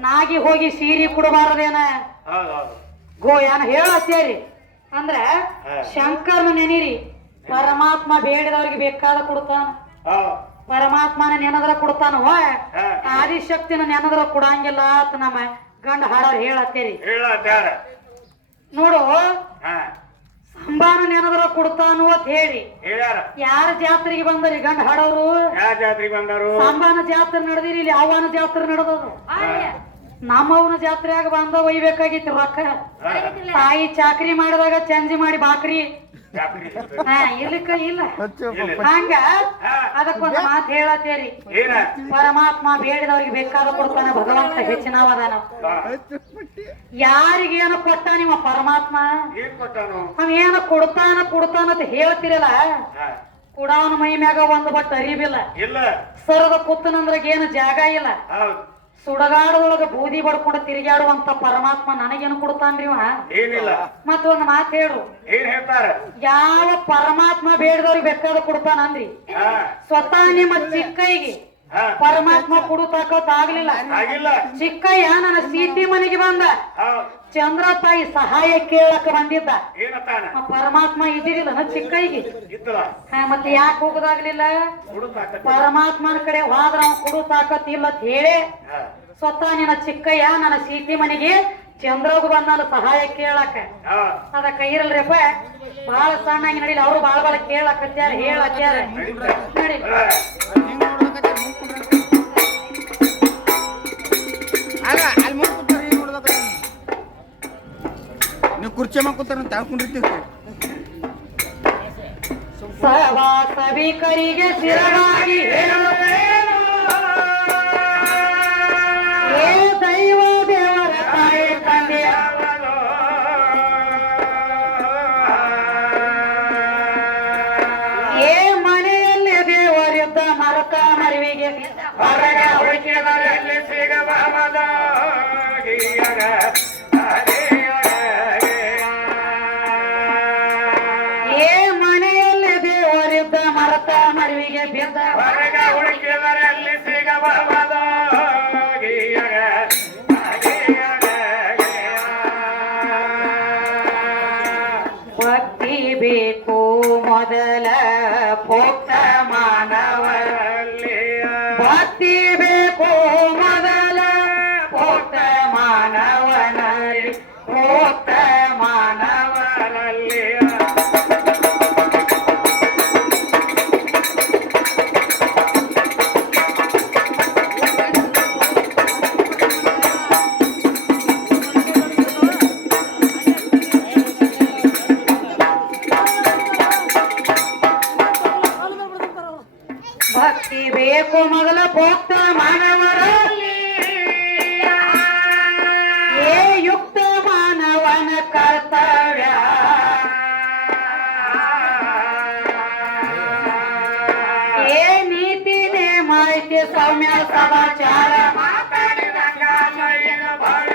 ನಾಗಿ ಹೋಗಿ ಸೀರೆ ಕೊಡಬಾರದೇನ ಹೌದೌದು ಗೋ ಏನ ಹೇಳತ್ತೇರಿ ಅಂದ್ರ ಶಂಕರನ ನೆನೀರಿ ಪರಮಾತ್ಮ ಬೇಡಿದವ್ರಿಗೆ ಬೇಕಾದ ಕೊಡ್ತಾನ ಪರಮಾತ್ಮನ ನೆನದ್ರ ಕೊಡ್ತಾನ ಆದಿಶಕ್ತಿನ ನೆನದ್ರ ಕೊಡಂಗಿಲ್ಲ ಅಂತ ನಮ್ಮ ಗಂಡ ಹಾಡೋರು ಹೇಳತ್ತೇರಿ ನೋಡು ಸಂಬಾನ ನೆನದ್ರ ಕೊಡ್ತಾನು ಅಂತ ಹೇಳಿ ಯಾರ ಜಾತ್ರೆಗೆ ಬಂದರಿ ಗಂಡ ಹಾಡೋರು ಸಂಬಾನ ಜಾತ್ರೆ ನಡೆದಿರಿ ಇಲ್ಲಿ ಅವನ ಜಾತ್ರೆ ನಡೆದದು ನಮ್ಮವನ ಜಾತ್ರೆಯಾಗ ಬಂದ ಒಯ್ಬೇಕಾಗಿತ್ತು ರೊಕ್ಕ ತಾಯಿ ಚಾಕ್ರಿ ಮಾಡಿದಾಗ ಚಂಜಿ ಮಾಡಿ ಬಾಕ್ರಿ ಇರ್ಲಿಕ್ಕ ಇಲ್ಲ ಹಂಗ ಅದಕ್ಕೊಂದು ಮಾತು ಹೇಳತ್ತೇರಿ ಪರಮಾತ್ಮ ಬೇಡಿದವ್ರಿಗೆ ಬೇಕಾದ ಕೊಡ್ತಾನ ಭಗವಂತ ಹೆಚ್ಚಿನವದಾನ ಯಾರಿಗೇನು ಕೊಟ್ಟ ನಿಮ್ಮ ಪರಮಾತ್ಮ ಅವೇನು ಕೊಡ್ತಾನ ಅಂತ ಹೇಳ್ತಿರಲ್ಲ ಕುಡವನ ಮೈ ಮ್ಯಾಗ ಒಂದು ಬಟ್ ಅರಿವಿಲ್ಲ ಸರದ ಕುತ್ತನಂದ್ರಾಗ ಏನು ಜಾಗ ಇಲ್ಲ ಸುಡಗಾಡದೊಳಗ ಬೂದಿ ಬಡ್ಕೊಂಡು ತಿರುಗಾಡುವಂತ ಪರಮಾತ್ಮ ನನಗೇನು ಕೊಡ್ತಾನ್ರಿ ಮತ್ತೊಂದು ಮಾತು ಹೇಳು ಯಾವ ಪರಮಾತ್ಮ ಬೇಡದವ್ರಿಗೆ ಬೇಕಾದ ಕೊಡ್ತಾನಂದ್ರಿ ಸ್ವತಃ ನಿಮ್ಮ ಚಿಕ್ಕೈಗೆ ಪರಮಾತ್ಮ ಕೊಡುತ್ತಾಕತ್ ಆಗ್ಲಿಲ್ಲ ಚಿಕ್ಕಯ್ಯ ನನ್ನ ಸೀತಿ ಮನೆಗೆ ಬಂದ ಚಂದ್ರ ತಾಯಿ ಸಹಾಯ ಕೇಳಕ್ ಬಂದಿದ್ದ ಪರಮಾತ್ಮ ಇದ್ದಿರಿಲ್ಲ ನ ಚಿಕ್ಕೈಗೆ ಮತ್ತೆ ಯಾಕೆ ಹೋಗೋದಾಗ್ಲಿಲ್ಲ ಪರಮಾತ್ಮನ ಕಡೆ ಹೋದ್ರ ಅವ್ ಕೊಡುತ್ತಾಕತ್ ಇಲ್ಲ ಅಂತ ಹೇಳಿ ಸ್ವತಃ ನಿನ್ನ ಚಿಕ್ಕಯ್ಯ ನನ್ನ ಸೀತಿ ಮನೆಗೆ ಚಂದ್ರಗೂ ಬಂದ ಸಹಾಯ ಕೇಳಕ ಅದ ಕೈರಲ್ರಿಪ್ಪ ಬಾಳ ಸಣ್ಣಾಗಿ ನಡಿಲ್ಲ ಅವ್ರು ಬಾಳ ಕೇಳಕತ್ಯಾರ ಹೇಳತ್ಯಾರ ನಡಿ ನೀವು ಕುರ್ಚಿ ಕೂತಾರ ತಾಳ್ಕೊಂಡಿರ್ತೀವಿ ಸಭಿಕರಿಗೆ ಸ್ಥಿರವಾಗಿ ದೈವ ದೇವರ ತಾಯಿ ತಂದೆ ಏ ಮನೆಯಲ್ಲಿ ದೇವರಿದ್ದ ಮರಕ ಮರಿವಿಗೆ ಹೊರಗೆ ಹುಡುಕಿದಲ್ಲಿ ಸಿಗಬಹುದ ಮರಿವಿಗೆ ಬಿದ್ದ ಹೊರಗ ಹುಡುಕಿದರಲ್ಲಿ ಸಿಗಬಹುದು ಭಕ್ತಿ ಬೇಕು ಮೊದಲ ಪೋಕ್ತ ಮಾನವರಲ್ಲಿ ಭಕ್ತಿ ಬೇಕು ಮೊದಲ ಪೋಕ್ತ ಮಾನವನಲ್ಲಿ ಪೋಕ್ತ ಮಾನವರಲ್ಲಿ ಭಕ್ತಿ ಬೇಕು ಮೊದಲ ಭಕ್ತ ಮಾನವರಲ್ಲಿ ಏ ಯುಕ್ತ ಮಾನವನ ಕರ್ತವ್ಯ ಏ ನೀತಿ ನೇಮ ಐತಿ ಸೌಮ್ಯ ಸದಾಚಾರ